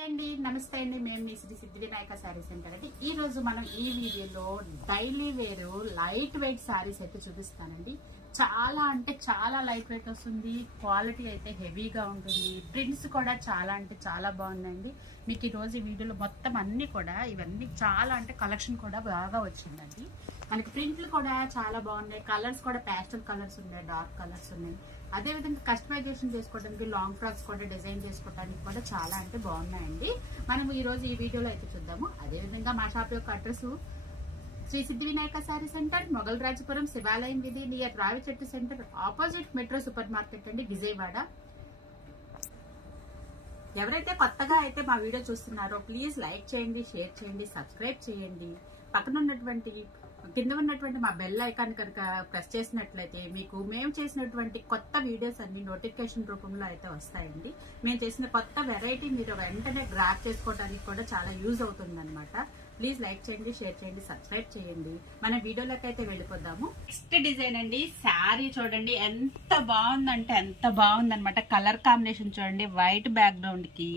అండి నమస్తే అండి మేము మీ శ్రీ సిద్ధి వినాయక శారీ సెంటర్ అండి ఈ రోజు మనం ఈ వీడియోలో daily wear light weight saris అయితే చూపిస్తానండి చాలా అంటే చాలా లైట్ వెయిట్ వస్తుంది క్వాలిటీ అయితే హెవీగా ఉంటుంది ప్రింట్స్ కూడా చాలా అంటే చాలా బాగుందండి మీకు ఈ రోజు ఈ వీడియోలో మొత్తం అన్ని కూడా ఇవన్నీ చాలా అంటే కలెక్షన్ కూడా బాగా వచ్చిందండి మనకి ప్రింట్లు కూడా చాలా బాగున్నాయి కలర్స్ కూడా ప్యాస్టల్ కలర్స్ ఉన్నాయి డార్క్ కలర్స్ ఉన్నాయి అదే విధంగా కస్టమైజేషన్ చేసుకోవడానికి లాంగ్ ఫ్రాక్స్ కూడా డిజైన్ చేసుకోవడానికి కూడా చాలా అంటే బాగున్నాయండి మనం ఈ రోజు ఈ వీడియోలో అయితే చూద్దాము అదే విధంగా మా షాప్ యొక్క అడ్రస్ శ్రీ సిద్ధి వినాయక శారీ సెంటర్ మొగల్ రాజపురం శివాలయం వీధి నియర్ రావి చెట్టు centre opposite metro super market అండి విజయవాడ ఎవరైతే కొత్తగా అయితే మా వీడియో చూస్తున్నారో ప్లీజ్ లైక్ చేయండి షేర్ చేయండి సబ్స్క్రైబ్ చేయండి పక్కన ఉన్నటువంటి కింద ఉన్నటువంటి మా బెల్ ఐకాన్ కనుక ప్రెస్ చేసినట్లయితే మీకు మేము చేసినటువంటి కొత్త వీడియోస్ అన్ని నోటిఫికేషన్ రూపంలో అయితే వస్తాయండి మేము చేసిన కొత్త వెరైటీ మీరు వెంటనే గ్రాప్ చేసుకోవడానికి కూడా చాలా యూజ్ అవుతుంది అనమాట ప్లీజ్ లైక్ చేయండి షేర్ చేయండి సబ్స్క్రైబ్ చేయండి మన వీడియోలోకి అయితే వెళ్ళిపోదాము నెక్స్ట్ డిజైన్ అండి శారీ చూడండి ఎంత బాగుందంటే ఎంత బాగుందనమాట కలర్ కాంబినేషన్ చూడండి వైట్ బ్యాక్గ్రౌండ్ కి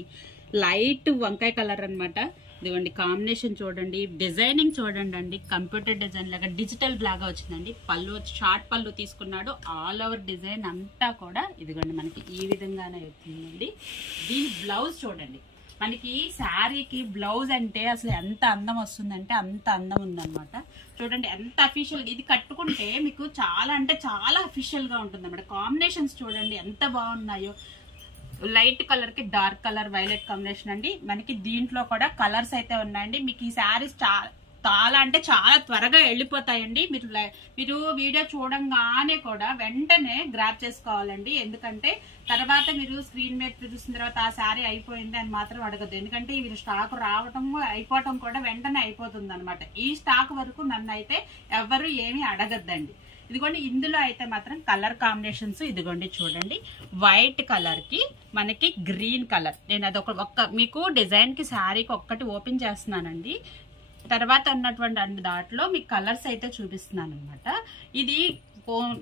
లైట్ వంకాయ కలర్ అనమాట ఇదిగోండి కాంబినేషన్ చూడండి డిజైనింగ్ చూడండి అండి కంప్యూటర్ డిజైన్ లాగా డిజిటల్ లాగా వచ్చిందండి పళ్ళు షార్ట్ పళ్ళు తీసుకున్నాడు ఆల్ ఓవర్ డిజైన్ అంతా కూడా ఇదిగోండి మనకి ఈ విధంగానే వచ్చిందండి దీని బ్లౌజ్ చూడండి మనకి శారీకి బ్లౌజ్ అంటే అసలు ఎంత అందం వస్తుందంటే అంత అందం ఉందన్నమాట చూడండి ఎంత అఫీషియల్ ఇది కట్టుకుంటే మీకు చాలా అంటే చాలా అఫీషియల్ గా ఉంటుంది అన్నమాట కాంబినేషన్స్ చూడండి ఎంత బాగున్నాయో లైట్ కలర్ కి డార్క్ కలర్ వైలెట్ కాంబినేషన్ అండి మనకి దీంట్లో కూడా కలర్స్ అయితే ఉన్నాయండి మీకు ఈ శారీస్ చాలా అంటే చాలా త్వరగా వెళ్ళిపోతాయండి మీరు వీడియో చూడంగానే కూడా వెంటనే గ్రాప్ చేసుకోవాలండి ఎందుకంటే తర్వాత మీరు స్క్రీన్ మీద చూసిన తర్వాత ఆ శారీ అయిపోయింది అని మాత్రం అడగద్దు ఎందుకంటే ఇవి స్టాక్ రావటం అయిపోవటం కూడా వెంటనే అయిపోతుంది అనమాట ఈ స్టాక్ వరకు నన్ను అయితే ఎవరు ఏమీ అడగద్దండి ఇదిగోండి ఇందులో అయితే మాత్రం కలర్ కాంబినేషన్స్ ఇదిగోండి చూడండి వైట్ కలర్ కి మనకి గ్రీన్ కలర్ నేను అదొక మీకు డిజైన్ కి శారీకి ఒక్కటి ఓపెన్ చేస్తున్నానండి తర్వాత ఉన్నటువంటి దాంట్లో మీకు కలర్స్ అయితే చూపిస్తున్నాను అనమాట ఇది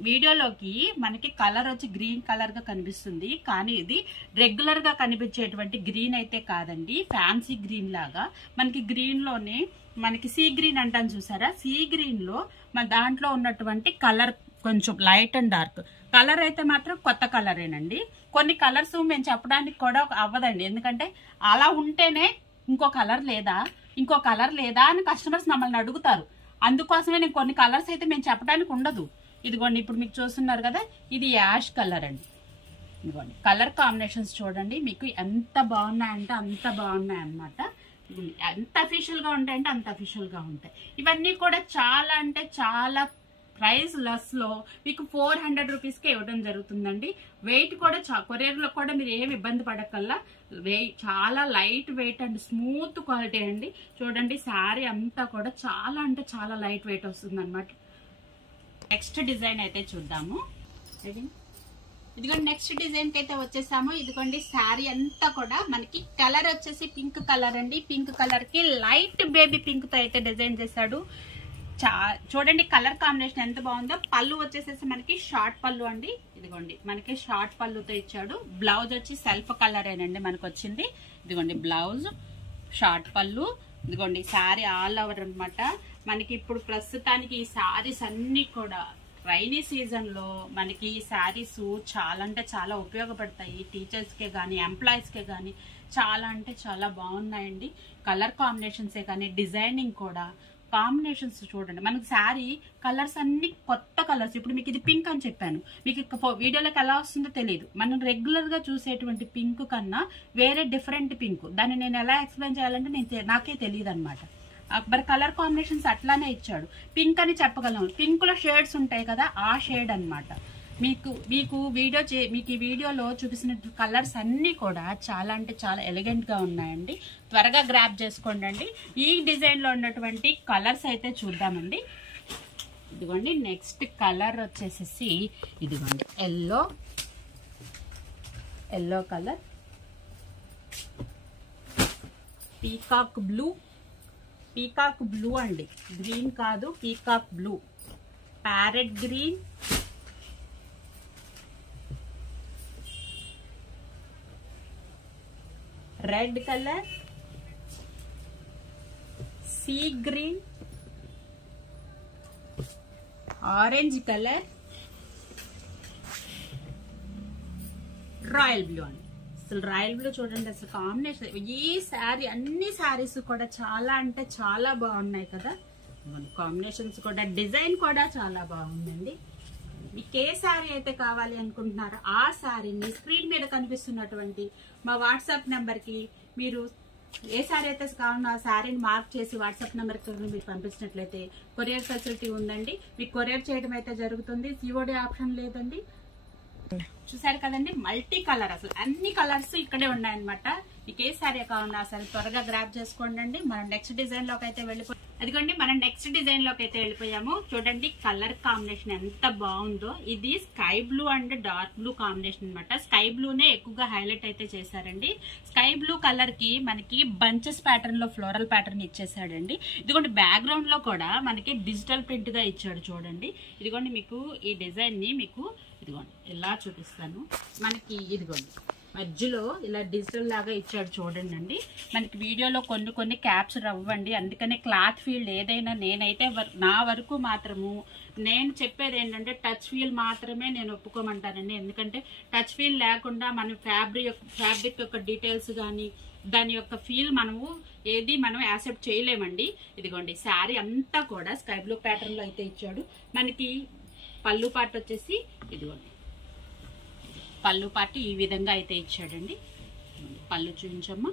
వీడియోలోకి మనకి కలర్ వచ్చి గ్రీన్ కలర్ గా కనిపిస్తుంది కానీ ఇది రెగ్యులర్ గా కనిపించేటువంటి గ్రీన్ అయితే కాదండి ఫ్యాన్సీ గ్రీన్ లాగా మనకి గ్రీన్ లోనే మనకి సీ గ్రీన్ అంటాం చూసారా సీ గ్రీన్ లో మన దాంట్లో ఉన్నటువంటి కలర్ కొంచెం లైట్ అండ్ డార్క్ కలర్ అయితే మాత్రం కొత్త కలరేనండి కొన్ని కలర్స్ మేము చెప్పడానికి కూడా అవ్వదండి ఎందుకంటే అలా ఉంటేనే ఇంకో కలర్ లేదా అని కస్టమర్స్ మమ్మల్ని అడుగుతారు అందుకోసమే నేను కొన్ని కలర్స్ అయితే మేము చెప్పడానికి ఉండదు ఇదిగోండి ఇప్పుడు మీకు చూస్తున్నారు కదా ఇది యాష్ కలర్ అండి ఇదిగోండి కలర్ కాంబినేషన్స్ చూడండి మీకు ఎంత బాగున్నాయంటే అంత బాగున్నాయి అన్నమాట ఎంత అఫీషియల్ గా ఉంటాయంటే అంత అఫీషియల్ గా ఉంటాయి ఇవన్నీ కూడా చాలా అంటే చాలా ప్రైస్ లెస్ లో మీకు 400 రూపీస్ కి ఇవ్వడం జరుగుతుందండి వెయిట్ కూడా కొరియర్ లో కూడా మీరు ఏమి ఇబ్బంది పడకల్లా చాలా light weight and smooth quality అండి చూడండి శారీ అంతా కూడా చాలా అంటే చాలా లైట్ వెయిట్ వస్తుంది అనమాట నెక్స్ట్ డిజైన్ అయితే చూద్దాము ఇదిగోండి నెక్స్ట్ డిజైన్ కి అయితే వచ్చేసాము ఇదిగోండి శారీ అంతా కూడా మనకి కలర్ వచ్చేసి పింక్ కలర్ అండి పింక్ కలర్ కి లైట్ బేబీ పింక్ తో అయితే డిజైన్ చేశాడు చూడండి కలర్ కాంబినేషన్ ఎంత బాగుందో పళ్ళు వచ్చేసేసి మనకి షార్ట్ పళ్ళు అండి ఇదిగోండి మనకి షార్ట్ పళ్ళుతో ఇచ్చాడు బ్లౌజ్ వచ్చి సెల్ఫ్ కలరేనండి మనకు వచ్చింది ఇదిగోండి బ్లౌజ్ షార్ట్ పళ్ళు ఇదిగోండి శారీ ఆల్ ఓవర్ అనమాట మనకి ఇప్పుడు ప్రస్తుతానికి ఈ శారీస్ అన్ని కూడా రైనీ సీజన్ లో మనకి ఈ శారీస్ చాలా అంటే చాలా ఉపయోగపడతాయి టీచర్స్ కే గానీ ఎంప్లాయీస్ కే గానీ చాలా అంటే చాలా బాగున్నాయండి కలర్ కాంబినేషన్సే కానీ డిజైనింగ్ కూడా కాంబినేషన్స్ చూడండి మనకి శారీ కలర్స్ అన్ని కొత్త కలర్స్ ఇప్పుడు మీకు ఇది పింక్ అని చెప్పాను మీకు వీడియోలోకి ఎలా వస్తుందో తెలియదు మనం రెగ్యులర్ గా చూసేటువంటి పింక్ కన్నా వేరే డిఫరెంట్ పింక్ దాన్ని నేను ఎలా ఎక్స్ప్లెయిన్ చేయాలంటే నాకే తెలియదు అనమాట మరి కలర్ కాంబినేషన్స్ అట్లానే ఇచ్చాడు పింక్ అని చెప్పగలం పింక్ లో షేడ్స్ ఉంటాయి కదా ఆ షేడ్ అనమాట మీకు ఈ వీడియోలో చూపిస్తున్న కలర్స్ అన్ని కూడా చాలా అంటే చాలా ఎలిగెంట్ గా ఉన్నాయండి త్వరగా గ్రాప్ చేసుకోండి ఈ డిజైన్ లో ఉన్నటువంటి కలర్స్ అయితే చూద్దామండి ఇదిగోండి నెక్స్ట్ కలర్ వచ్చేసేసి ఇదిగోండి ఎల్లో కలర్ పీకాక్ బ్లూ అండి గ్రీన్ కాదు peacock blue parrot green red colour, sea green, orange colour, royal blue అండి. అసలు రాయల్ బ్లూ చూడండి, అసలు కాంబినేషన్. ఈ శారీ అన్ని శారీస్ కూడా చాలా అంటే చాలా బాగున్నాయి కదా. కాంబినేషన్స్ కూడా, డిజైన్ కూడా చాలా బాగుందండి. మీకు ఏ శారీ అయితే కావాలి అనుకుంటున్నారో ఆ శారీని స్క్రీన్ మీద కనిపిస్తున్నటువంటి మా వాట్సాప్ నెంబర్ కి మీరు ఏ శారీ అయితే కావాలో ఆ శారీని మార్క్ చేసి వాట్సాప్ నెంబర్ కి మీరు పంపించినట్లయితే కొరియర్ ఫెసిలిటీ ఉందండి. మీకు కొరియర్ చేయడం అయితే జరుగుతుంది. సిఓడి ఆప్షన్ లేదండి. చూసారు కదండి, మల్టీ కలర్, అసలు అన్ని కలర్స్ ఇక్కడే ఉన్నాయన్నమాట. మీకు ఏ శారీ కావాలన్నా సరే త్వరగా గ్రాప్ చేసుకోండి. మనం నెక్స్ట్ డిజైన్ లోకి అయితే అదిగోండి, మనం నెక్స్ట్ డిజైన్ లోకి అయితే వెళ్ళిపోయాము. చూడండి కలర్ కాంబినేషన్ ఎంత బాగుందో. ఇది sky blue and dark blue combination అనమాట. స్కై బ్లూనే ఎక్కువగా హైలైట్ అయితే చేశారండి. స్కై బ్లూ కలర్ కి మనకి బంచెస్ ప్యాటర్న్ లో ఫ్లోరల్ ప్యాటర్న్ ఇచ్చేసాడండి. ఇదిగోండి బ్యాక్గ్రౌండ్ లో కూడా మనకి డిజిటల్ ప్రింట్ గా ఇచ్చాడు చూడండి. ఇదిగోండి మీకు ఈ డిజైన్ ని మీకు ఇదిగోండి ఇలా చూపిస్తాను. మనకి ఇదిగోండి మధ్యలో ఇలా డిజిటల్ లాగా ఇచ్చాడు చూడండి అండి. మనకి వీడియోలో కొన్ని క్యాప్చర్ అవ్వండి, అందుకనే క్లాత్ ఫీల్డ్ ఏదైనా నేనైతే నా వరకు మాత్రము నేను చెప్పేది ఏంటంటే టచ్ ఫీల్ మాత్రమే నేను ఒప్పుకోమంటానండి. ఎందుకంటే టచ్ ఫీల్ లేకుండా మన ఫ్యాబ్రిక్ యొక్క డీటెయిల్స్ కానీ దాని యొక్క ఫీల్ మనం యాక్సెప్ట్ చేయలేమండి. ఇదిగోండి శారీ అంతా కూడా స్కై బ్లూ ప్యాటర్న్ లో అయితే ఇచ్చాడు. మనకి పళ్ళు పార్ట్ వచ్చేసి ఇదిగోండి, పళ్ళు పార్ట్ ఈ విధంగా అయితే ఇచ్చాడండి. పళ్ళు చూపించమ్మా,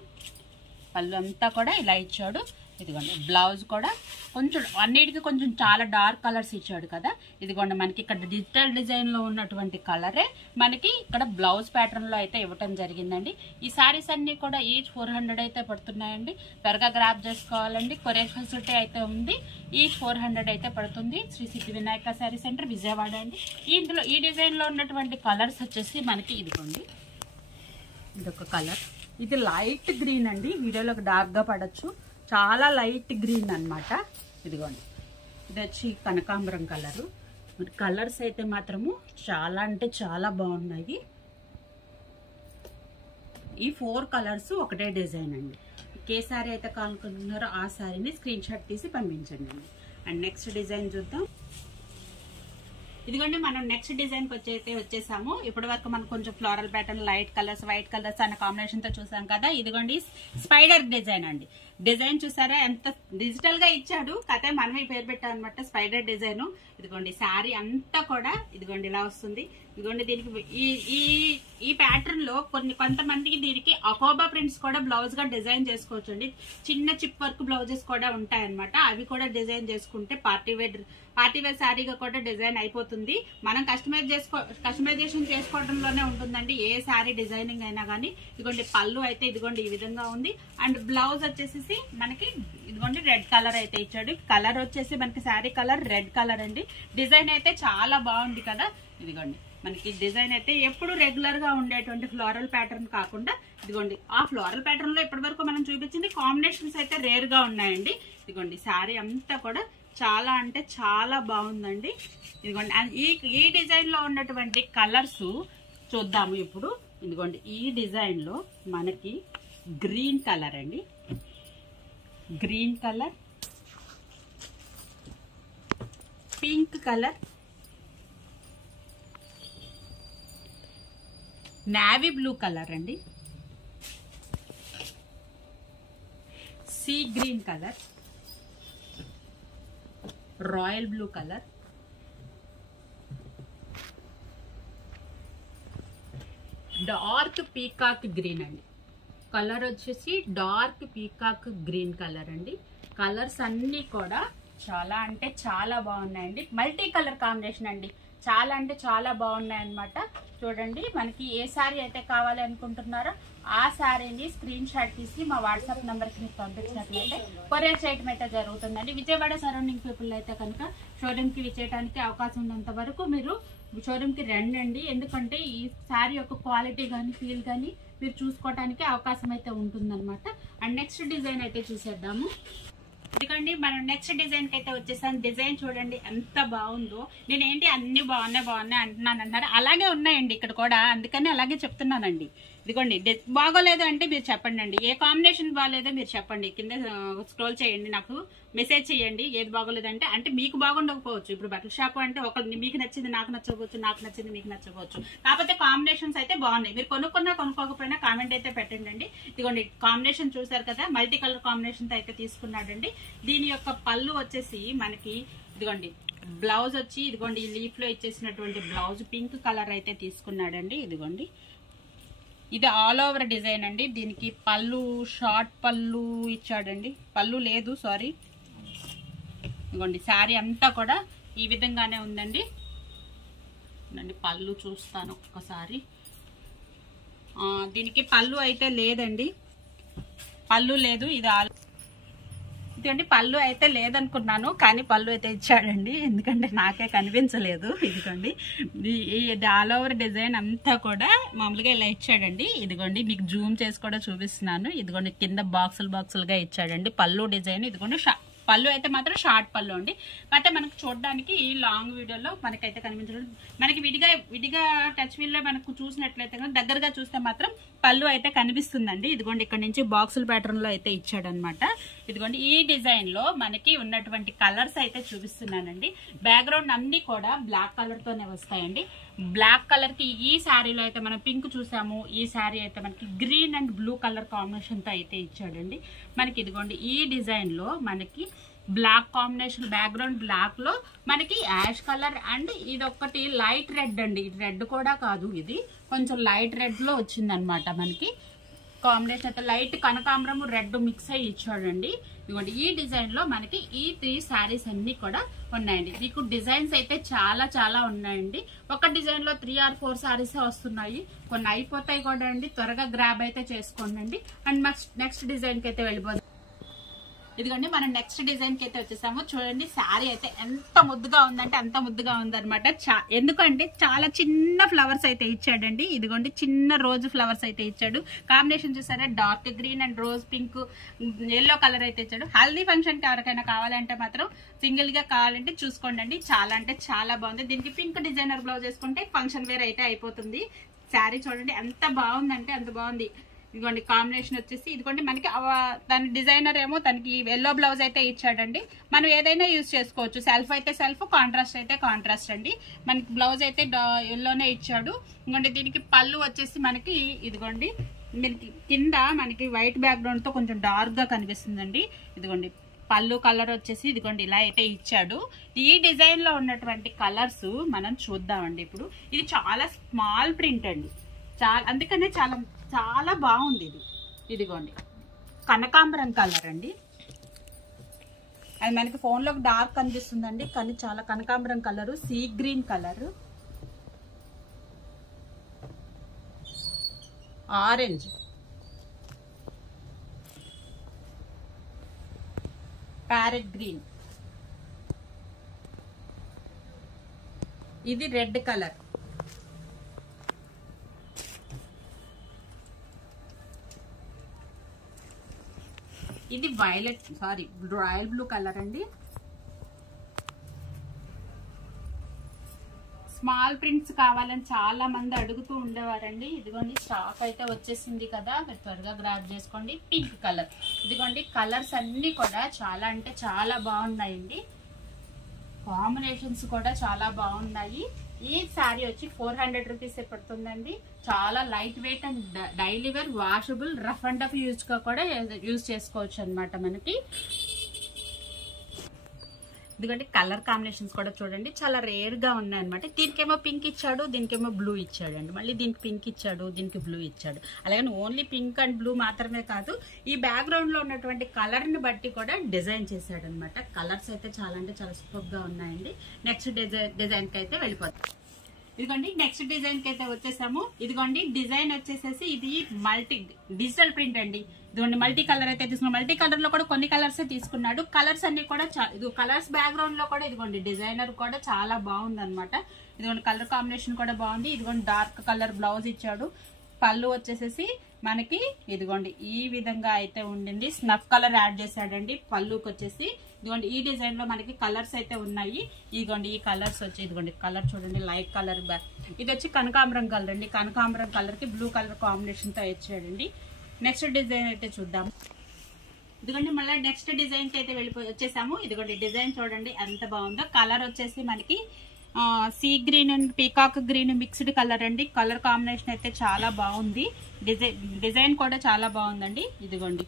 పళ్ళు అంతా కూడా ఇలా ఇచ్చాడు. ఇదిగోండి బ్లౌజ్ కూడా కొంచెం అన్నిటికీ కొంచెం చాలా డార్క్ కలర్స్ ఇచ్చాడు కదా. ఇదిగోండి మనకి ఇక్కడ డిజిటల్ డిజైన్ లో ఉన్నటువంటి కలరే మనకి ఇక్కడ బ్లౌజ్ ప్యాటర్న్ లో అయితే ఇవ్వటం జరిగిందండి. ఈ సారీస్ అన్ని కూడా ఈచ్ 400 అయితే పడుతున్నాయండి. త్వరగా గ్రాప్ చేసుకోవాలండి. కొరియర్ ఫెసిలిటీ అయితే ఉంది. ఈచ్ 400 అయితే పడుతుంది. శ్రీ సిద్ధి వినాయక శారీ సెంటర్ విజయవాడ అండి. ఇందులో ఈ డిజైన్ లో ఉన్నటువంటి కలర్స్ వచ్చేసి మనకి ఇదిగోండి, ఇదొక కలర్, ఇది లైట్ గ్రీన్ అండి. వీడియోలోకి డార్క్ గా పడచ్చు, చాలా లైట్ గ్రీన్ అన్నమాట. ఇదిగోండి ఇది వచ్చి కనకాంబరం కలరు. కలర్స్ అయితే మాత్రము చాలా అంటే చాలా బాగున్నాయి. ఈ 4 కలర్స్ ఒకటే డిజైన్ అండి. ఏ శారీ అయితే కావాలనుకుంటున్నారో ఆ శారీని స్క్రీన్ షాట్ తీసి పంపించండి. అండ్ నెక్స్ట్ డిజైన్ చూద్దాం. ఇదిగోండి మనం నెక్స్ట్ డిజైన్ కి వచ్చేసాము. ఇప్పటి వరకు మనం కొంచెం floral pattern, light colours, white colours అనే కాంబినేషన్ తో చూసాం కదా. ఇదిగోండి స్పైడర్ డిజైన్ అండి. డిజైన్ చూసారా ఎంత డిజిటల్ గా ఇచ్చాడు. కథ మనమే పేరు పెట్టాం అనమాట, స్పైడర్ డిజైన్. ఇదిగోండి శారీ అంతా కూడా ఇదిగోండి ఇలా వస్తుంది. ఇదిగోండి దీనికి ఈ ప్యాటర్న్ లో కొంతమందికి దీనికి అకోబా ప్రింట్స్ కూడా బ్లౌజ్ గా డిజైన్ చేసుకోవచ్చు అండి. చిన్న చిప్ వర్క్ బ్లౌజెస్ కూడా ఉంటాయన్నమాట. అవి కూడా డిజైన్ చేసుకుంటే పార్టీ వేర్ శారీగా కూడా డిజైన్ అయిపోతుంది. మనం కస్టమైజేషన్ చేసుకోవడంలోనే ఉంటుందండి ఏ శారీ డిజైనింగ్ అయినా కానీ. ఇదిగోండి పళ్ళు అయితే ఇదిగోండి ఈ విధంగా ఉంది. అండ్ బ్లౌజ్ వచ్చేసి మనకి ఇదిగోండి రెడ్ కలర్ అయితే ఇచ్చాడు. కలర్ వచ్చేసి మనకి శారీ కలర్ రెడ్ కలర్ అండి. డిజైన్ అయితే చాలా బాగుంది కదా. ఇదిగోండి మనకి డిజైన్ అయితే ఎప్పుడు రెగ్యులర్ గా ఉండేటువంటి ఫ్లోరల్ ప్యాటర్న్ కాకుండా ఇదిగోండి ఆ ఫ్లోరల్ ప్యాటర్న్ లో ఇప్పటి వరకు మనం చూపించింది కాంబినేషన్స్ అయితే రేర్ గా ఉన్నాయండి. ఇదిగోండి శారీ అంతా కూడా చాలా అంటే చాలా బాగుందండి. ఇదిగోండి ఈ డిజైన్ లో ఉన్నటువంటి కలర్స్ చూద్దాము ఇప్పుడు. ఇదిగోండి ఈ డిజైన్ లో మనకి గ్రీన్ కలర్ అండి, green colour, pink colour, navy blue colour అండి, sea green colour, royal blue colour, dark peacock green అండి. కలర్ వచ్చేసి డార్క్ పీకాక్ గ్రీన్ కలర్ అండి. కలర్స్ అన్ని కూడా చాలా అంటే చాలా బాగున్నాయండి. మల్టీ కలర్ కాంబినేషన్ అండి. చాలా అంటే చాలా బాగున్నాయి అన్నమాట. చూడండి మనకి ఏ శారీ అయితే కావాలి అనుకుంటున్నారో ఆ శారీని స్క్రీన్ షాట్ తీసి మా వాట్సాప్ నెంబర్ కి పంపించినట్లయితే కొరియర్ చేయడం అయితే జరుగుతుందండి. విజయవాడ సరౌండింగ్ పీపుల్ అయితే కనుక షోరూమ్ కి విచ్చేయడానికి అవకాశం ఉన్నంత వరకు మీరు షోరూమ్ కి రండి. ఎందుకంటే ఈ శారీ యొక్క క్వాలిటీ కానీ ఫీల్ కానీ మీరు చూసుకోవడానికి అవకాశం అయితే ఉంటుందన్నమాట. అండ్ నెక్స్ట్ డిజైన్ అయితే చూసేద్దాము. ఎందుకండి మనం నెక్స్ట్ డిజైన్ కి అయితే వచ్చేసాను. డిజైన్ చూడండి ఎంత బాగుందో. నేనేంటి అన్ని బాగున్నాయి అంటున్నాను అంటారు, అలాగే ఉన్నాయండి ఇక్కడ కూడా, అందుకని అలాగే చెప్తున్నానండి. ఇదిగోండి బాగోలేదు అంటే మీరు చెప్పండి అండి, ఏ కాంబినేషన్ బాగాలేదో మీరు చెప్పండి, కింద స్క్రోల్ చేయండి, నాకు మెసేజ్ చేయండి ఏది బాగోలేదంటే. అంటే మీకు బాగుండకపోవచ్చు, ఇప్పుడు బట్టల షాప్ అంటే ఒకళ్ళు మీకు నచ్చింది నాకు నచ్చకపోవచ్చు, నాకు నచ్చింది మీకు నచ్చకపోవచ్చు, కాకపోతే కాంబినేషన్స్ అయితే బాగున్నాయి. మీరు కొనుక్కున్నా కొనుక్కోకపోయినా కామెంట్ అయితే పెట్టండి అండి. ఇదిగోండి కాంబినేషన్ చూసారు కదా, మల్టీ కలర్ కాంబినేషన్ అయితే తీసుకున్నాడండి. దీని యొక్క పళ్ళు వచ్చేసి మనకి ఇదిగోండి, బ్లౌజ్ వచ్చి ఇదిగోండి ఈ లీఫ్ లో ఇచ్చేసినటువంటి బ్లౌజ్ పింక్ కలర్ అయితే తీసుకున్నాడండి. ఇదిగోండి ఇది ఆల్ ఓవర్ డిజైన్ అండి. దీనికి పళ్ళు షార్ట్ పళ్ళు ఇచ్చాడండి, పళ్ళు లేదు సారీ. ఇదిగోండి శారీ అంతా కూడా ఈ విధంగానే ఉందండి. పళ్ళు చూస్తాను ఒక్కసారి. దీనికి పళ్ళు అయితే లేదండి, పళ్ళు లేదు. ఇదండి పళ్ళు అయితే లేదనుకున్నాను, కానీ పళ్ళు అయితే ఇచ్చాడండి, ఎందుకంటే నాకే కనిపించలేదు. ఇదిగోండి ఇది ఆల్ ఓవర్ డిజైన్ అంతా కూడా మామూలుగా ఇలా ఇచ్చాడండి. ఇదిగోండి మీకు జూమ్ చేసి కూడా చూపిస్తున్నాను. ఇదిగోండి కింద బాక్సులుగా ఇచ్చాడండి పళ్ళు డిజైన్. ఇదిగోండి పళ్ళు అయితే మాత్రం షార్ట్ పళ్ళు అండి. అంటే మనకు చూడడానికి ఈ లాంగ్ వీడియోలో మనకైతే కనిపించడం, మనకి విడిగా టచ్ వీల్ లో మనకు చూసినట్లయితే దగ్గరగా చూస్తే మాత్రం పళ్ళు అయితే కనిపిస్తుందండి. ఇదిగోండి ఇక్కడ నుంచి బాక్సుల ప్యాటర్న్ లో అయితే ఇచ్చాడనమాట. ఇదిగోండి ఈ డిజైన్ లో మనకి ఉన్నటువంటి కలర్స్ అయితే చూపిస్తున్నానండి. బ్యాక్గ్రౌండ్ అన్ని కూడా బ్లాక్ కలర్ తోనే వస్తాయండి. బ్లాక్ కలర్ కి ఈ శారీలో అయితే మనం పింక్ చూసాము, ఈ శారీ అయితే మనకి green and blue colour combination తో అయితే ఇచ్చాడండి. మనకి ఇదిగోండి ఈ డిజైన్ లో మనకి బ్లాక్ కాంబినేషన్, బ్యాక్గ్రౌండ్ బ్లాక్ లో మనకి యాష్ కలర్ అండ్ ఇది ఒక్కటి లైట్ రెడ్ అండి. రెడ్ కూడా కాదు, ఇది కొంచెం లైట్ రెడ్ లో వచ్చింది అనమాట. మనకి కాంబినేషన్ అయితే లైట్ కనకాంబరం రెడ్ మిక్స్ అయ్యి ఇచ్చాడండి. ఇదిగోండి ఈ డిజైన్ లో మనకి ఈ 3 శారీస్ అన్ని కూడా ఉన్నాయండి. మీకు డిజైన్స్ అయితే చాలా ఉన్నాయండి. ఒక డిజైన్ లో 3 or 4 శారీస్ వస్తున్నాయి, కొన్ని అయిపోతాయి కూడా అండి. త్వరగా గ్రాబ్ అయితే చేసుకోండి. అండ్ నెక్స్ట్ డిజైన్ కి అయితే వెళ్ళిపోతుంది. ఇదిగోండి మనం నెక్స్ట్ డిజైన్ కి అయితే వచ్చేసాము. చూడండి శారీ అయితే ఎంత ముద్దుగా ఉందంటే అంత ముద్దుగా ఉందన్నమాట. ఎందుకంటే చాలా చిన్న ఫ్లవర్స్ అయితే ఇచ్చాడండి. ఇదిగోండి చిన్న రోజ్ ఫ్లవర్స్ అయితే ఇచ్చాడు. కాంబినేషన్ చూసారా, dark green and rose pink yellow colour అయితే ఇచ్చాడు. హల్దీ ఫంక్షన్ కి ఎవరికైనా కావాలంటే మాత్రం సింగిల్ గా కావాలంటే చూసుకోండి అండి. చాలా అంటే చాలా బాగుంది. దీనికి పింక్ డిజైనర్ బ్లౌజ్ వేసుకుంటే ఫంక్షన్ వేర్ అయితే అయిపోతుంది. శారీ చూడండి ఎంత బాగుందంటే అంత బాగుంది. ఇదిగోండి కాంబినేషన్ వచ్చేసి ఇదిగోండి మనకి దాని డిజైనర్ ఏమో తనకి ఎల్లో బ్లౌజ్ అయితే ఇచ్చాడండి. మనం ఏదైనా యూజ్ చేసుకోవచ్చు. సెల్ఫ్ అయితే సెల్ఫ్, కాంట్రాస్ట్ అయితే కాంట్రాస్ట్ అండి. మనకి బ్లౌజ్ అయితే ఎల్లోనే ఇచ్చాడు. ఇదిగోండి దీనికి పళ్ళు వచ్చేసి మనకి ఇదిగోండి మనకి కింద మనకి వైట్ బ్యాక్గ్రౌండ్ తో కొంచెం డార్క్ గా కనిపిస్తుందండి. ఇదిగోండి పళ్ళు కలర్ వచ్చేసి ఇదిగోండి ఇలా అయితే ఇచ్చాడు. ఈ డిజైన్ లో ఉన్నటువంటి కలర్స్ మనం చూద్దామండి. ఇప్పుడు ఇది చాలా స్మాల్ ప్రింట్ అండి, అందుకనే చాలా బాగుంది ఇది. ఇదిగోండి కనకాంబరం కలర్ అండి, అది మనకి ఫోన్ లో డార్క్ కనిపిస్తుందండి, కానీ చాలా కనకాంబరం colour, see green colour, orange, parrot green, ఇది రెడ్ కలర్, ఇది రాయల్ బ్లూ కలర్ అండి. స్మాల్ ప్రింట్స్ కావాలని చాలా మంది అడుగుతూ ఉండేవారండి. ఇదిగోండి స్టాక్ అయితే వచ్చేసింది కదా, మీరు త్వరగా గ్రాబ్ చేసుకోండి. పింక్ కలర్, ఇదిగోండి కలర్స్ అన్ని కూడా చాలా అంటే చాలా బాగున్నాయండి. కాంబినేషన్స్ కూడా చాలా బాగున్నాయి. ఈ శారీ వచ్చి 400 రూపీస్ పడుతుందండి. చాలా light weight and daily wear, washable, rough and tough use గా కూడా యూజ్ చేసుకోవచ్చు అనమాట మనకి. ఎందుకంటే కలర్ కాంబినేషన్స్ కూడా చూడండి చాలా రేర్ గా ఉన్నాయి అనమాట. దీనికేమో పింక్ ఇచ్చాడు, దీనికేమో బ్లూ ఇచ్చాడు అండి. మళ్ళీ దీనికి పింక్ ఇచ్చాడు, దీనికి బ్లూ ఇచ్చాడు. అలాగే ఓన్లీ పింక్ అండ్ బ్లూ మాత్రమే కాదు, ఈ బ్యాక్గ్రౌండ్ లో ఉన్నటువంటి కలర్ ని బట్టి కూడా డిజైన్ చేశాడు అనమాట. కలర్స్ అయితే చాలా అంటే చాలా సూపర్ గా ఉన్నాయండి. నెక్స్ట్ డిజైన్ కి అయితే వెళ్ళిపోతాం. ఇదిగోండి నెక్స్ట్ డిజైన్ కి అయితే వచ్చేసాము. ఇదిగోండి డిజైన్ వచ్చేసేసి ఇది మల్టీ డిజిటల్ ప్రింట్ అండి. ఇదిగోండి మల్టీ కలర్ అయితే తీసుకున్నాం. మల్టీ కలర్ లో కూడా కొన్ని కలర్స్ తీసుకున్నాడు. కలర్స్ అన్ని కూడా ఇది కలర్స్ బ్యాక్గ్రౌండ్ లో కూడా ఇదిగోండి డిజైనర్ కూడా చాలా బాగుంది అనమాట. ఇదిగోండి కలర్ కాంబినేషన్ కూడా బాగుంది. ఇదిగోండి డార్క్ కలర్ బ్లౌజ్ ఇచ్చాడు. పళ్ళు వచ్చేసేసి మనకి ఇదిగోండి ఈ విధంగా అయితే ఉండింది. స్నఫ్ కలర్ యాడ్ చేశాడండి పళ్ళుకి వచ్చేసి. ఇదిగోండి ఈ డిజైన్ లో మనకి కలర్స్ అయితే ఉన్నాయి. ఇదిగోండి ఈ కలర్స్ వచ్చి ఇదిగోండి కలర్ చూడండి, లైట్ కలర్. ఇది వచ్చి కనకాంబరం కలర్ అండి. కనకాంబరం కలర్ కి బ్లూ కలర్ కాంబినేషన్ తో ఇచ్చాడండి. నెక్స్ట్ డిజైన్ అయితే చూద్దాం. ఇదిగోండి మళ్ళీ నెక్స్ట్ డిజైన్ కి అయితే వచ్చేసాము. ఇదిగోండి డిజైన్ చూడండి ఎంత బాగుందో. కలర్ వచ్చేసి మనకి sea green and peacock green mixed colour అండి. కలర్ కాంబినేషన్ అయితే చాలా బాగుంది. డిజైన్ కూడా చాలా బాగుందండి. ఇదిగోండి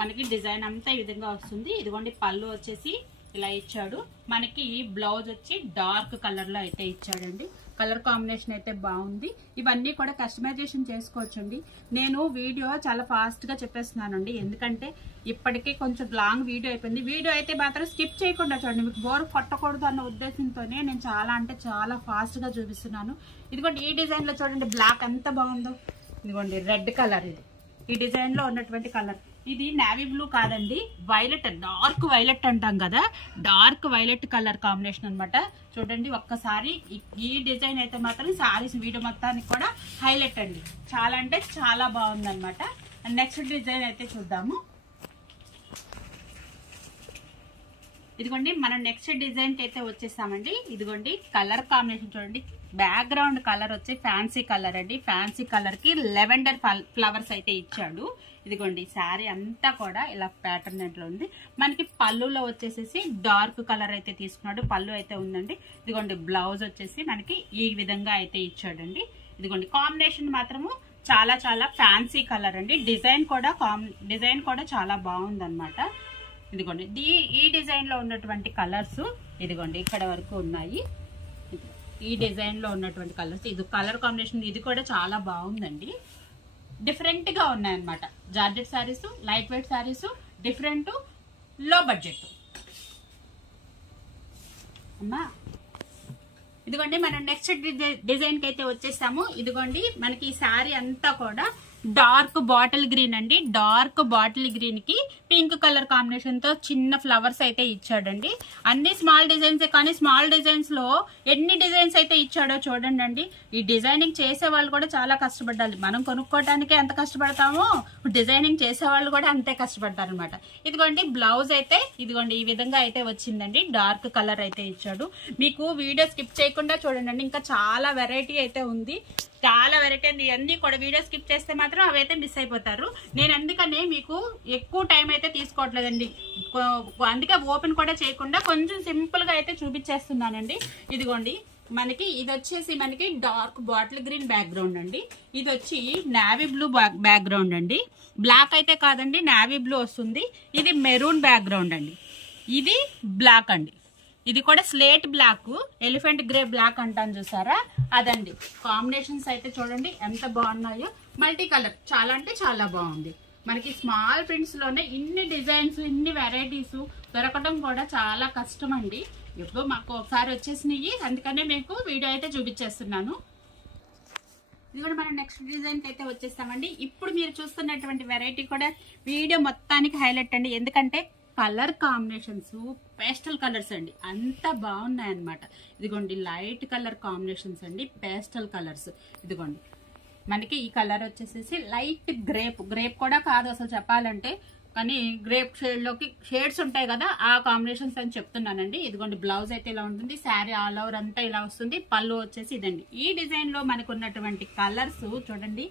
మనకి డిజైన్ అంతా ఈ విధంగా వస్తుంది. ఇదిగోండి పళ్ళు వచ్చేసి ఇలా ఇచ్చాడు. మనకి బ్లౌజ్ వచ్చి డార్క్ కలర్ లో అయితే ఇచ్చాడండి. కలర్ కాంబినేషన్ అయితే బాగుంది. ఇవన్నీ కూడా కస్టమైజేషన్ చేసుకోవచ్చండి. నేను వీడియో చాలా ఫాస్ట్ గా చెప్పేస్తున్నానండి, ఎందుకంటే ఇప్పటికే కొంచెం లాంగ్ వీడియో అయిపోయింది. వీడియో అయితే మాత్రం స్కిప్ చేయకుండా చూడండి, మీకు బోర్ కొట్టకూడదు అన్న ఉద్దేశంతోనే నేను చాలా అంటే చాలా ఫాస్ట్ గా చూపిస్తున్నాను. ఇదిగోండి ఈ డిజైన్ లో చూడండి బ్లాక్ ఎంత బాగుందో. ఇదిగోండి రెడ్ కలర్, ఇది ఈ డిజైన్ లో ఉన్నటువంటి కలర్. ఇది నేవీ బ్లూ కాదండి, వైలెట్, డార్క్ వైలెట్ అంటాం కదా, డార్క్ వైలెట్ కలర్ కాంబినేషన్ అనమాట. చూడండి ఒక్కసారి ఈ డిజైన్ అయితే మాత్రం సారీస్ వీడియో మొత్తానికి కూడా హైలైట్ అండి. చాలా అంటే చాలా బాగుంది అనమాట. నెక్స్ట్ డిజైన్ అయితే చూద్దాము. ఇదిగోండి మనం నెక్స్ట్ డిజైన్ కి అయితే వచ్చేసామండి. ఇదిగోండి కలర్ కాంబినేషన్ చూడండి, బ్యాక్గ్రౌండ్ కలర్ వచ్చి ఫ్యాన్సీ కలర్ అండి. ఫ్యాన్సీ కలర్ కి లెవెండర్ ఫ్లవర్స్ అయితే ఇచ్చాడు. ఇదిగోండి శారీ అంతా కూడా ఇలా ప్యాటర్న్ లో ఉంది. మనకి పళ్ళులో వచ్చేసేసి డార్క్ కలర్ అయితే తీసుకున్నాడు, పళ్ళు అయితే ఉందండి. ఇదిగోండి బ్లౌజ్ వచ్చేసి మనకి ఈ విధంగా అయితే ఇచ్చాడండి. ఇదిగోండి కాంబినేషన్ మాత్రము చాలా చాలా ఫ్యాన్సీ కలర్ అండి. డిజైన్ కూడా చాలా బాగుంది అనమాట. ఇదిగోండి ఈ డిజైన్ లో ఉన్నటువంటి కలర్స్ ఇదిగోండి ఇక్కడ వరకు ఉన్నాయి. ఈ డిజైన్ లో ఉన్నటువంటి కలర్స్, ఇది కలర్ కాంబినేషన్ ఇది కూడా చాలా బాగుందండి. డిఫరెంట్ గా ఉన్నాయన్నమాట. Georgette saris, light weight saris, different, లో బడ్జెట్. అమ్మా ఇదిగోండి మనం నెక్స్ట్ డిజైన్ కి అయితే వచ్చేసాము. ఇదిగోండి మనకి ఈ శారీ అంతా కూడా డార్క్ బాటిల్ గ్రీన్ అండి. డార్క్ బాటిల్ గ్రీన్ కి పింక్ కలర్ కాంబినేషన్ తో చిన్న ఫ్లవర్స్ అయితే ఇచ్చాడండి. అన్ని స్మాల్ డిజైన్స్, కానీ స్మాల్ డిజైన్స్ లో ఎన్ని డిజైన్స్ అయితే ఇచ్చాడో చూడండి అండి. ఈ డిజైనింగ్ చేసే వాళ్ళు కూడా చాలా కష్టపడాలి. మనం కొనుక్కోవటానికే ఎంత కష్టపడతామో డిజైనింగ్ చేసే వాళ్ళు కూడా అంతే కష్టపడతారు అనమాట. ఇదిగోండి బ్లౌజ్ అయితే ఇదిగోండి ఈ విధంగా అయితే వచ్చిందండి. డార్క్ కలర్ అయితే ఇచ్చాడు. మీకు వీడియో స్కిప్ చేయకుండా చూడండి, ఇంకా చాలా వెరైటీ అయితే ఉంది. చాలా వెరైటీ అండి. అన్ని కూడా వీడియో స్కిప్ చేస్తే మాత్రం అవైతే మిస్ అయిపోతారు. నేను అందుకనే మీకు ఎక్కువ టైం అయితే తీసుకోవట్లేదండి, అందుకే ఓపెన్ కూడా చేయకుండా కొంచెం సింపుల్ గా అయితే చూపించేస్తున్నానండి. ఇదిగోండి మనకి ఇది వచ్చేసి మనకి డార్క్ బాటిల్ గ్రీన్ బ్యాక్గ్రౌండ్ అండి. ఇది వచ్చి నావీ బ్లూ బ్యాక్గ్రౌండ్ అండి. బ్లాక్ అయితే కాదండి, నావీ బ్లూ వస్తుంది. ఇది మెరూన్ బ్యాక్గ్రౌండ్ అండి. ఇది బ్లాక్ అండి. ఇది కూడా slate black, elephant grey black అంటాను చూసారా, అదండి. కాంబినేషన్స్ అయితే చూడండి ఎంత బాగున్నాయో. మల్టీ కలర్ చాలా అంటే చాలా బాగుంది. మనకి స్మాల్ ప్రింట్స్ లోనే ఇన్ని డిజైన్స్, ఇన్ని వెరైటీస్ దొరకడం కూడా చాలా కష్టం అండి. ఎప్పుడో మాకు ఒకసారి వచ్చేసినాయి, అందుకనే మీకు వీడియో అయితే చూపించేస్తున్నాను. ఇది కూడా మనం నెక్స్ట్ డిజైన్ కి అయితే వచ్చేస్తామండి. ఇప్పుడు మీరు చూస్తున్నటువంటి వెరైటీ కూడా వీడియో మొత్తానికి హైలైట్ అండి, ఎందుకంటే కలర్ కాంబినేషన్స్ పేస్టల్ కలర్స్ అండి, అంత బాగున్నాయి అన్నమాట. ఇదిగోండి లైట్ కలర్ కాంబినేషన్స్ అండి, పేస్టల్ కలర్స్. ఇదిగోండి మనకి ఈ కలర్ వచ్చేసేసి లైట్ గ్రేప్ కూడా కాదు అసలు చెప్పాలంటే, కానీ గ్రేప్ షేడ్ లోకి షేడ్స్ ఉంటాయి కదా, ఆ కాంబినేషన్స్ అని చెప్తున్నానండి. ఇదిగోండి బ్లౌజ్ అయితే ఇలా ఉంటుంది, శారీ ఆల్ ఓవర్ అంతా ఇలా వస్తుంది. పళ్ళు వచ్చేసి ఇదండి. ఈ డిజైన్ లో మనకు ఉన్నటువంటి కలర్స్ చూడండి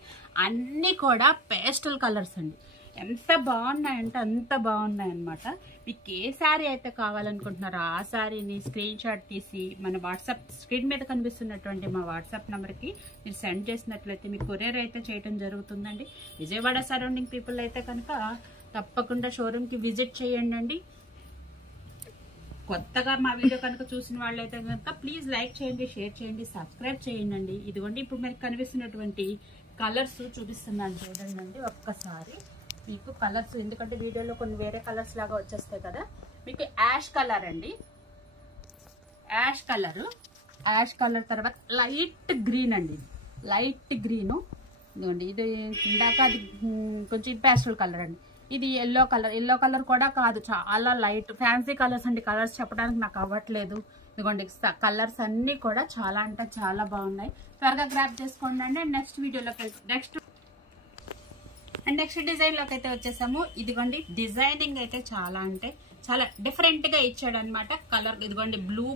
అన్ని కూడా పేస్టల్ కలర్స్ అండి. ఎంత బాగున్నాయంటే అంత బాగున్నాయి అనమాట. మీకు ఏ శారీ అయితే కావాలనుకుంటున్నారో ఆ శారీని స్క్రీన్ షాట్ తీసి మన వాట్సాప్ స్క్రీన్ మీద కనిపిస్తున్నటువంటి మా వాట్సాప్ నెంబర్కి మీరు సెండ్ చేసినట్లయితే మీకు కొరియర్ అయితే చేయడం జరుగుతుందండి. విజయవాడ సరౌండింగ్ పీపుల్ అయితే కనుక తప్పకుండా షోరూమ్కి విజిట్ చేయండి. కొత్తగా మా వీడియో కనుక చూసిన వాళ్ళైతే కనుక ప్లీజ్ లైక్ చేయండి, షేర్ చేయండి, సబ్స్క్రైబ్ చేయండి. ఇదిగోండి ఇప్పుడు మనకి కనిపిస్తున్నటువంటి కలర్స్ చూపిస్తున్నాను చూడండి ఒక్కసారి మీకు కలర్స్, ఎందుకంటే వీడియోలో కొన్ని వేరే కలర్స్ లాగా వచ్చేస్తాయి కదా. మీకు యాష్ కలర్ అండి, యాష్ కలర్ తర్వాత లైట్ గ్రీన్ అండి, లైట్ గ్రీను. ఇదిగోండి ఇది ఇందాక అది కొంచెం పేస్టల్ కలర్ అండి. ఇది ఎల్లో కలర్ కూడా కాదు, చాలా లైట్ ఫ్యాన్సీ కలర్స్ అండి. కలర్స్ చెప్పడానికి నాకు అవ్వట్లేదు. ఇదిగోండి కలర్స్ అన్ని కూడా చాలా అంటే చాలా బాగున్నాయి. త్వరగా గ్రాప్ చేసుకోండి అండి. నెక్స్ట్ వీడియోలోకి నెక్స్ట్ డిజైన్ లోకి అయితే వచ్చేసాము. ఇదిగోండి డిజైనింగ్ అయితే చాలా అంటే చాలా డిఫరెంట్ గా ఇచ్చాడు అనమాట. కలర్ ఇదిగోండి బ్లూ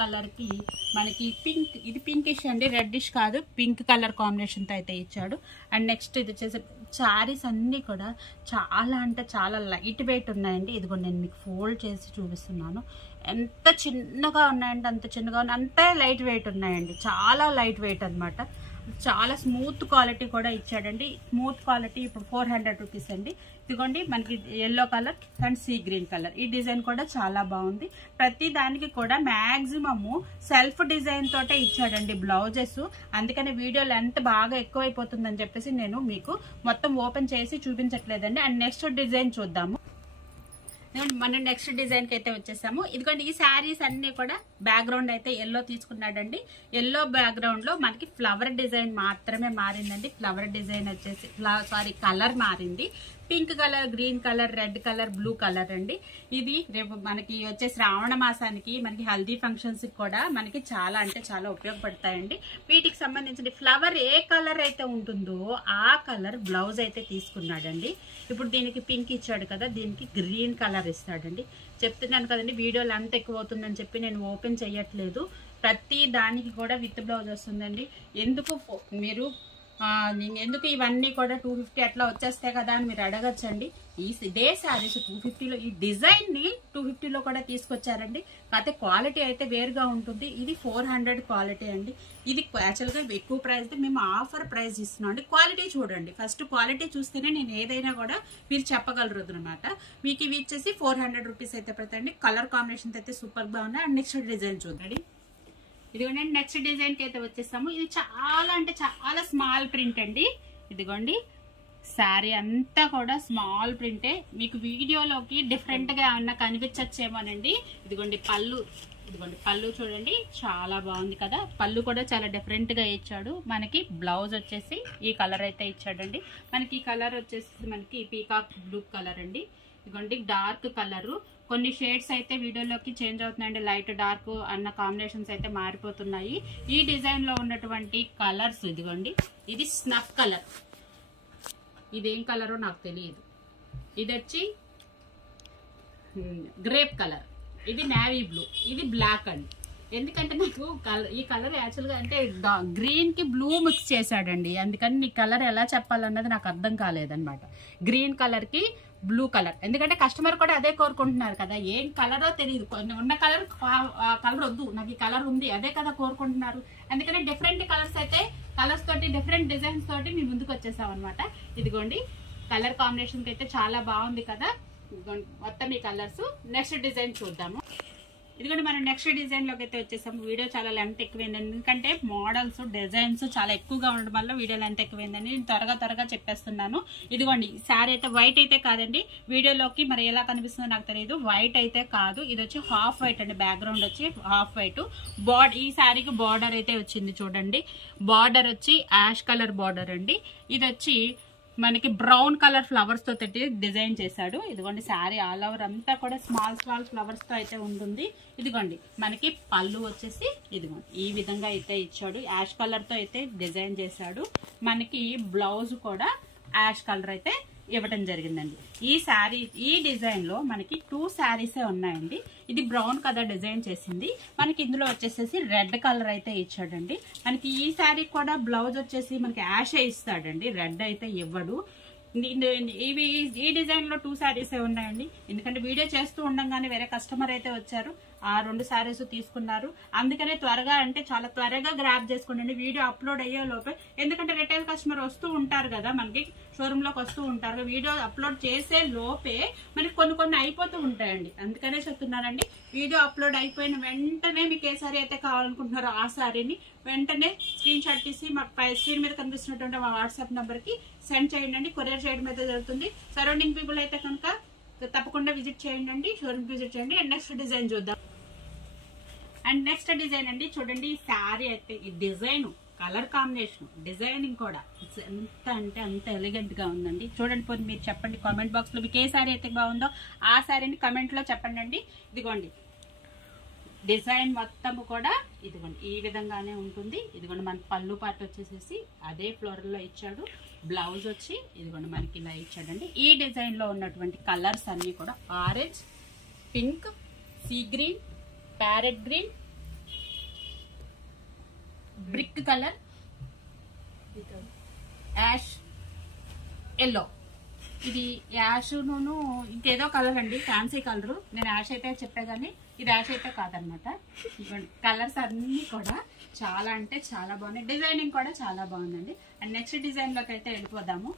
కలర్ కి మనకి పింక్, ఇది పింకిష్ అండి, రెడ్డిష్ కాదు, పింక్ కలర్ కాంబినేషన్ తో అయితే ఇచ్చాడు. అండ్ నెక్స్ట్ ఇది వచ్చేసి శారీస్ అన్ని కూడా చాలా అంటే చాలా లైట్ వెయిట్ ఉన్నాయండి. ఇదిగోండి నేను మీకు ఫోల్డ్ చేసి చూపిస్తున్నాను. ఎంత చిన్నగా ఉన్నాయండి, అంత చిన్నగా ఉన్నాయి, అంతే లైట్ వెయిట్ ఉన్నాయండి, చాలా లైట్ వెయిట్ అనమాట. చాలా స్మూత్ క్వాలిటీ కూడా ఇచ్చాడండి. స్మూత్ క్వాలిటీ ఇప్పుడు 400 రూపీస్ అండి. ఇదిగోండి మనకి yellow colour and sea green colour, ఈ డిజైన్ కూడా చాలా బాగుంది. ప్రతి దానికి కూడా మ్యాక్సిమము సెల్ఫ్ డిజైన్ తోటే ఇచ్చాడండి బ్లౌజెస్. అందుకని వీడియో లెంత్ బాగా ఎక్కువైపోతుందని చెప్పేసి నేను మీకు మొత్తం ఓపెన్ చేసి చూపించట్లేదండి. అండ్ నెక్స్ట్ డిజైన్ చూద్దాము. మనం నెక్స్ట్ డిజైన్ కి అయితే వచ్చేసాము. ఇదిగోండి ఈ శారీస్ అన్ని కూడా బ్యాక్గ్రౌండ్ అయితే ఎల్లో తీసుకున్నాడండి. ఎల్లో బ్యాక్గ్రౌండ్ లో మనకి ఫ్లవర్ డిజైన్ మాత్రమే మారిందండి. ఫ్లవర్ డిజైన్ వచ్చేసి కలర్ మారింది. Pink colour, green colour, red colour, blue colour అండి. ఇది రేపు మనకి వచ్చే శ్రావణ మాసానికి మనకి హల్దీ ఫంక్షన్స్ కూడా మనకి చాలా అంటే చాలా ఉపయోగపడతాయండి. వీటికి సంబంధించిన ఫ్లవర్ ఏ కలర్ అయితే ఉంటుందో ఆ కలర్ బ్లౌజ్ అయితే తీసుకున్నాడండి. ఇప్పుడు దీనికి పింక్ ఇచ్చాడు కదా, దీనికి గ్రీన్ కలర్ ఇస్తాడండి. చెప్తున్నాను కదండి, వీడియోలు అంత ఎక్కువ అవుతుందని చెప్పి నేను ఓపెన్ చేయట్లేదు. ప్రతి దానికి కూడా విత్ బ్లౌజ్ వస్తుందండి. ఎందుకు ఇవన్నీ కూడా 250 అట్లా వచ్చేస్తాయి కదా అని మీరు అడగచ్చండి. ఇదే శారీస్ 250లో, ఈ డిజైన్ ని 250లో కూడా తీసుకొచ్చారండి. కాకపోతే క్వాలిటీ అయితే వేరుగా ఉంటుంది. ఇది 400 క్వాలిటీ అండి. ఇది యాక్చువల్ గా ఎక్కువ ప్రైస్, మేము ఆఫర్ ప్రైస్ ఇస్తున్నాం అండి. క్వాలిటీ చూడండి, ఫస్ట్ క్వాలిటీ చూస్తేనే నేను ఏదైనా కూడా మీరు చెప్పగలరు అనమాట. మీకు ఇవి వచ్చేసి 400 రూపీస్ అయితే పడతాయండి. కలర్ కాంబినేషన్ అయితే సూపర్ గా ఉన్నాయి. అండ్ నెక్స్ట్ డిజైన్ చూడండి. ఇదిగోండి నెక్స్ట్ డిజైన్ కి అయితే వచ్చేసాము. ఇది చాలా అంటే చాలా స్మాల్ ప్రింట్ అండి. ఇదిగోండి శారీ అంతా కూడా స్మాల్ ప్రింటే. మీకు వీడియోలోకి డిఫరెంట్ గా ఏమన్నా కనిపించచ్చేమోనండి. ఇదిగోండి పళ్ళు చూడండి, చాలా బాగుంది కదా. పళ్ళు కూడా చాలా డిఫరెంట్ గా ఇచ్చాడు. మనకి బ్లౌజ్ వచ్చేసి ఈ కలర్ అయితే ఇచ్చాడండి. మనకి ఈ కలర్ వచ్చేసి మనకి పీకాక్ బ్లూ కలర్ అండి. ఇదిగోండి డార్క్ కలర్, కొన్ని షేడ్స్ అయితే వీడియోలోకి చేంజ్ అవుతున్నాయండి. లైట్ డార్క్ అన్న కాంబినేషన్స్ అయితే మారిపోతున్నాయి. ఈ డిజైన్ లో ఉన్నటువంటి కలర్స్ ఇదిగోండి, ఇది స్నఫ్ కలర్, ఇదేం కలరో నాకు తెలియదు. ఇది వచ్చి గ్రేప్ కలర్, ఇది నేవీ బ్లూ, ఇది బ్లాక్ అండి. ఎందుకంటే నాకు ఈ కలర్ యాక్చువల్గా అంటే గ్రీన్ కి బ్లూ మిక్స్ చేశాడండి. అందుకని నీ కలర్ ఎలా చెప్పాలన్నది నాకు అర్థం కాలేదన్నమాట. గ్రీన్ కలర్ కి బ్లూ కలర్, ఎందుకంటే కస్టమర్ కూడా అదే కోరుకుంటున్నారు కదా. ఏం కలరో తెలియదు, ఉన్న కలర్ వద్దు, నాకు ఈ కలర్ ఉంది అదే కదా కోరుకుంటున్నారు. అందుకని డిఫరెంట్ కలర్స్ తోటి డిఫరెంట్ డిజైన్స్ తోటి మీ ముందుకు వచ్చేసాం అనమాట. ఇదిగోండి కలర్ కాంబినేషన్ అయితే చాలా బాగుంది కదా. మొత్తం ఈ కలర్స్. నెక్స్ట్ డిజైన్ చూద్దాము. ఇదిగోండి మనం నెక్స్ట్ డిజైన్ లోకి అయితే వచ్చేసాము. వీడియో చాలా లెంత్ ఎక్కువైందండి, ఎందుకంటే మోడల్స్ డిజైన్స్ చాలా ఎక్కువగా ఉండడం వల్ల వీడియో లెంత్ ఎక్కువైందని నేను త్వరగా చెప్పేస్తున్నాను. ఇదిగోండి శారీ అయితే వైట్ అయితే కాదండి. వీడియోలోకి మరి ఎలా కనిపిస్తుందో నాకు తెలియదు. వైట్ అయితే కాదు, ఇది వచ్చి హాఫ్ వైట్ అండి. బ్యాక్గ్రౌండ్ వచ్చి హాఫ్ వైట్. ఈ శారీకి బార్డర్ అయితే వచ్చింది చూడండి. బార్డర్ వచ్చి యాష్ కలర్ బార్డర్ అండి. ఇది వచ్చి మనకి బ్రౌన్ కలర్ ఫ్లవర్స్ తో డిజైన్ చేశాడు. ఇదిగోండి శారీ ఆల్ ఓవర్ అంతా కూడా స్మాల్ ఫ్లవర్స్ తో అయితే ఉంటుంది. ఇదిగోండి మనకి పళ్ళు వచ్చేసి ఇదిగోండి ఈ విధంగా అయితే ఇచ్చాడు. యాష్ కలర్ తో అయితే డిజైన్ చేశాడు. మనకి బ్లౌజ్ కూడా యాష్ కలర్ అయితే ఇవ్వటం జరిగిందండి. ఈ డిజైన్ లో మనకి 2 శారీసే ఉన్నాయండి. ఇది బ్రౌన్ కలర్ డిజైన్ చేసింది. మనకి ఇందులో వచ్చేసేసి రెడ్ కలర్ అయితే ఇచ్చాడండి. మనకి ఈ శారీ కూడా బ్లౌజ్ వచ్చేసి మనకి యాష్ ఇస్తాడండి, రెడ్ అయితే ఇవ్వడు. ఈ డిజైన్ లో 2 శారీసే ఉన్నాయండి. ఎందుకంటే వీడియో చేస్తూ ఉండగానే వేరే కస్టమర్ అయితే వచ్చారు, ఆ 2 శారీస్ తీసుకున్నారు. అందుకనే చాలా త్వరగా గ్రాప్ చేసుకోండి వీడియో అప్లోడ్ అయ్యే లోపే. ఎందుకంటే రిటైల్ కస్టమర్ వస్తూ ఉంటారు కదా, మనకి షోరూమ్ లోకి వస్తూ ఉంటారు. వీడియో అప్లోడ్ చేసే లోపే మనకి కొన్ని అయిపోతూ ఉంటాయండి. అందుకనే చెప్తున్నానండి, వీడియో అప్లోడ్ అయిపోయిన వెంటనే మీకు ఏ శారీ అయితే కావాలనుకుంటున్నారో ఆ శారీని వెంటనే స్క్రీన్ షాట్ తీసి మా స్క్రీన్ మీద కనిపిస్తున్నటువంటి మా వాట్సాప్ నెంబర్ కి సెండ్ చేయండి. కొరియర్ చేయడం అయితే జరుగుతుంది. సరౌండింగ్ పీపుల్ అయితే కనుక తప్పకుండా విజిట్ చేయండి, షోరూమ్ విజిట్ చేయండి. అండ్ నెక్స్ట్ డిజైన్ చూద్దాం. అండ్ నెక్స్ట్ డిజైన్ అండి చూడండి. ఈ శారీ అయితే ఈ డిజైన్, కలర్ కాంబినేషన్, డిజైనింగ్ కూడా ఎంత అంటే అంత ఎలిగెంట్ గా ఉందండి. చూడండి, పోనీ మీరు చెప్పండి కామెంట్ బాక్స్ లో మీకు ఏ శారీ అయితే బాగుందో ఆ శారీని కమెంట్ లో చెప్పండి అండి. ఇదిగోండి డిజైన్ మొత్తం కూడా ఇదిగోండి ఈ విధంగానే ఉంటుంది. ఇదిగోండి మన పళ్ళు పార్ట్ వచ్చేసేసి అదే ఫ్లోరల్ లో ఇచ్చాడు. బ్లౌజ్ వచ్చి ఇదిగోండి మనకి ఇలా ఇచ్చాడండి. ఈ డిజైన్ లో ఉన్నటువంటి కలర్స్ అన్ని కూడా orange, pink, sea green, parrot green, brick colour, ash yellow. ఇది యాష్ నూను ఇంకేదో కలర్ అండి, ఫ్యాన్సీ కలర్. నేను యాష్ అయితే చెప్పే కానీ ఇది యాష్ అయితే కాదనమాట. కలర్స్ అన్ని కూడా చాలా అంటే చాలా బాగున్నాయి. డిజైనింగ్ కూడా చాలా బాగుందండి. అండ్ నెక్స్ట్ డిజైన్ లోకి అయితే వెళ్ళిపోదాము.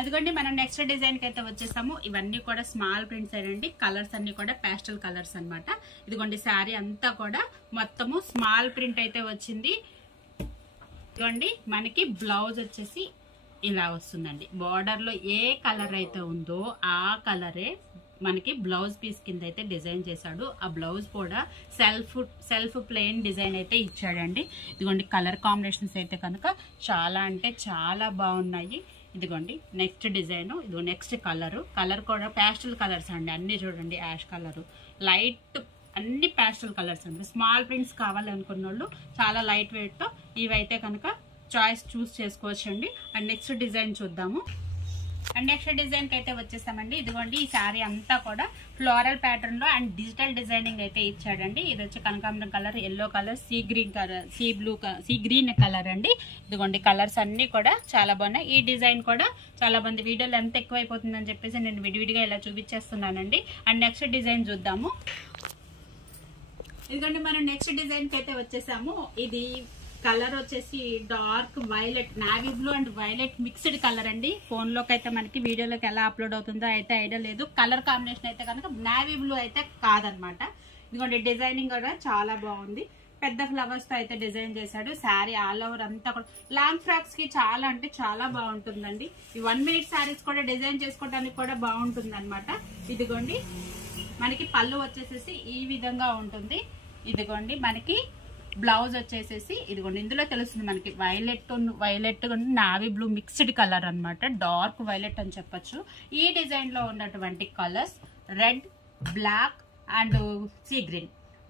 అందుకండి మనం నెక్స్ట్ డిజైన్ కి అయితే వచ్చేసాము. ఇవన్నీ కూడా స్మాల్ ప్రింట్స్ అండి. కలర్స్ అన్ని కూడా ప్యాస్టల్ కలర్స్ అనమాట. ఇదిగోండి శారీ అంతా కూడా మొత్తము స్మాల్ ప్రింట్ అయితే వచ్చింది. ఇదిగోండి మనకి బ్లౌజ్ వచ్చేసి ఇలా వస్తుందండి. బార్డర్ లో ఏ కలర్ అయితే ఉందో ఆ కలరే మనకి బ్లౌజ్ పీస్ కింద అయితే డిజైన్ చేశాడు. ఆ బ్లౌజ్ కూడా సెల్ఫ్ ప్లెయిన్ డిజైన్ అయితే ఇచ్చాడండి. ఇదిగోండి కలర్ కాంబినేషన్స్ అయితే కనుక చాలా అంటే చాలా బాగున్నాయి. ఇదిగోండి నెక్స్ట్ డిజైన్, ఇదిగో నెక్స్ట్ కలర్ కూడా ప్యాస్టల్ కలర్స్ అండి. అన్ని చూడండి యాష్ కలర్, లైట్ అన్ని ప్యాస్టల్ కలర్స్ అండి. స్మాల్ ప్రింట్స్ కావాలనుకున్న వాళ్ళు చాలా లైట్ వెయిట్ తో ఇవైతే కనుక చాయిస్ చూస్ చేసుకోవచ్చండి. అండ్ నెక్స్ట్ డిజైన్ చూద్దాము. అండ్ నెక్స్ట్ డిజైన్ కి అయితే వచ్చేసామండి. ఇదిగోండి ఈ శారీ అంతా కూడా ఫ్లోరల్ ప్యాటర్న్ లో అండ్ డిజిటల్ డిజైనింగ్ అయితే ఇచ్చాడండి. ఇది వచ్చి కనకాంబరం colour, yellow colour, see green colour, see green colour అండి. ఇదిగోండి కలర్స్ అన్ని కూడా చాలా బాగున్నాయి. ఈ డిజైన్ కూడా చాలా మంది వీడియోలో ఎంత ఎక్కువ అయిపోతుందని చెప్పేసి నేను విడివిడిగా ఇలా చూపించేస్తున్నానండి. అండ్ నెక్స్ట్ డిజైన్ చూద్దాము. ఇదిగోండి మనం నెక్స్ట్ డిజైన్ కి అయితే వచ్చేసాము. ఇది కలర్ వచ్చేసి dark violet, navy blue and violet mixed colour అండి. ఫోన్ లోకి అయితే మనకి వీడియోలోకి ఎలా అప్లోడ్ అవుతుందో అయితే ఐడియా లేదు. కలర్ కాంబినేషన్ అయితే కనుక నావీ బ్లూ అయితే కాదనమాట. ఇదిగోండి డిజైనింగ్ కూడా చాలా బాగుంది. పెద్ద ఫ్లవర్స్ తో అయితే డిజైన్ చేశాడు. శారీ ఆల్ ఓవర్ అంతా కూడా లాంగ్ ఫ్రాక్స్ కి చాలా అంటే చాలా బాగుంటుందండి. ఈ 1 minute శారీస్ కూడా డిజైన్ చేసుకోవడానికి కూడా బాగుంటుంది అనమాట. ఇదిగోండి మనకి పళ్ళు వచ్చేసేసి ఈ విధంగా ఉంటుంది. ఇదిగోండి మనకి బ్లౌజ్ వచ్చేసేసి ఇదిగోండి ఇందులో తెలుస్తుంది మనకి violet navy blue mixed colour అనమాట. డార్క్ వైలెట్ అని చెప్పొచ్చు. ఈ డిజైన్ లో ఉన్నటువంటి colours red, black and sea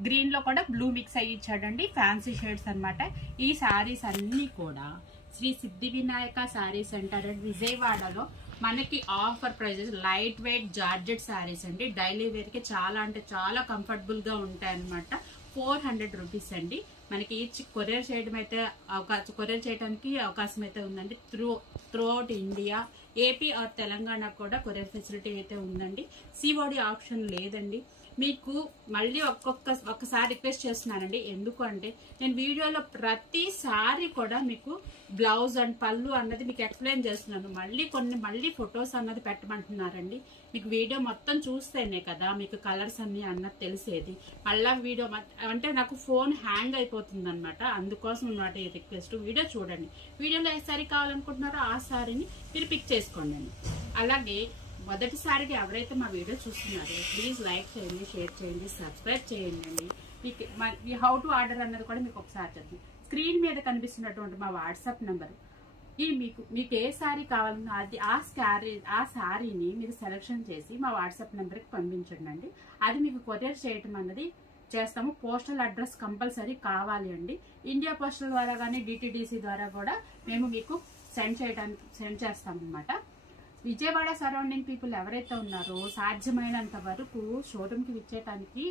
green లో కూడా బ్లూ మిక్స్ అయ్యి ఇచ్చాడండి. ఫ్యాన్సీ షేడ్స్ అనమాట. ఈ శారీస్ అన్ని కూడా శ్రీ సిద్ధి వినాయక శారీ సెంటర్ విజయవాడలో మనకి offer prices light weight georgette saris అండి. డైలీ వేర్ కి చాలా అంటే చాలా కంఫర్టబుల్ గా ఉంటాయి అనమాట. 400 రూపీస్ అండి. మనకి కొరియర్ చేయడానికి అవకాశం అయితే ఉందండి. Throughout India, AP or Telangana courier కొరియర్ ఫెసిలిటీ అయితే ఉందండి. సిఓడి ఆప్షన్ లేదండి. మీకు మళ్ళీ ఒక్కసారి రిక్వెస్ట్ చేస్తున్నానండి. ఎందుకు అంటే నేను వీడియోలో ప్రతిసారి కూడా మీకు బ్లౌజ్ అండ్ పళ్ళు అన్నది మీకు ఎక్స్ప్లెయిన్ చేస్తున్నాను. మళ్ళీ ఫొటోస్ అన్నది పెట్టమంటున్నారండి. మీకు వీడియో మొత్తం చూస్తేనే కదా మీకు కలర్స్ అన్ని అన్నది తెలిసేది. మళ్ళీ వీడియో అంటే నాకు ఫోన్ హ్యాంగ్ అయిపోతుంది అనమాట. అందుకోసం అన్నమాట ఈ రిక్వెస్ట్. వీడియో చూడండి. వీడియోలో ఏ సారీ కావాలనుకుంటున్నారో ఆ సారీని మీరు పిక్ చేసుకోండి. అలాగే మొదటిసారిగా ఎవరైతే మా వీడియో చూస్తున్నారో ప్లీజ్ లైక్ చేయండి, షేర్ చేయండి, సబ్స్క్రైబ్ చేయండి. మీకు హౌ టు ఆర్డర్ అన్నది కూడా మీకు ఒకసారి చెప్తాను. స్క్రీన్ మీద కనిపిస్తున్నటువంటి మా వాట్సాప్ నెంబర్, మీకు ఏ శారీ కావాలన్నా అది ఆ శారీని మీరు సెలెక్షన్ చేసి మా వాట్సాప్ నెంబర్కి పంపించండి అండి. అది మీకు కొరియర్ చేయటం అన్నది చేస్తాము. పోస్టల్ అడ్రస్ కంపల్సరీ కావాలి అండి. ఇండియా పోస్టల్ ద్వారా కానీ డిటిడిసి ద్వారా కూడా మేము మీకు సెండ్ చేస్తాం అనమాట. విజయవాడ సరౌండింగ్ పీపుల్ ఎవరైతే ఉన్నారో సాధ్యమైనంత వరకు షోరూమ్కి విచ్చేయడానికి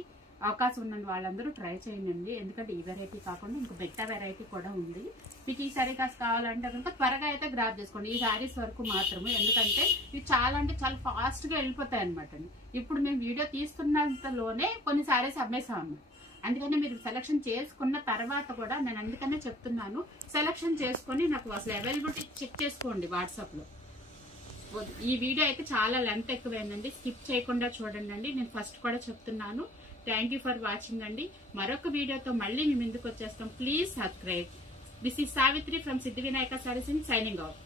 అవకాశం ఉన్న వాళ్ళందరూ ట్రై చేయండి. ఎందుకంటే ఈ వెరైటీ కాకుండా ఇంకో బెట్ట వెరైటీ కూడా ఉంది. మీకు ఈ శారీ కాస్త కావాలంటే కనుక త్వరగా అయితే గ్రాప్ చేసుకోండి. ఈ శారీస్ వరకు మాత్రమే. ఎందుకంటే ఇవి చాలా అంటే చాలా ఫాస్ట్ గా వెళ్ళిపోతాయి అనమాట. ఇప్పుడు మేము వీడియో తీస్తున్నంతలోనే కొన్ని శారీస్ అమ్మేసాము. అందుకని మీరు సెలక్షన్ చేసుకున్న తర్వాత కూడా నేను అందుకనే చెప్తున్నాను, సెలక్షన్ చేసుకొని నాకు అసలు అవైలబిలిటీ చెక్ చేసుకోండి వాట్సాప్ లో. ఈ వీడియో అయితే చాలా లెంత్ ఎక్కువైందండి. స్కిప్ చేయకుండా చూడండి. నేను ఫస్ట్ కూడా చెప్తున్నాను. థ్యాంక్ యూ ఫర్ వాచింగ్ అండి. మరొక వీడియోతో మళ్ళీ మీ ముందుకు వచ్చేస్తాం. Please subscribe. This is Savitri from Siddhi Vinayaka saris signing out.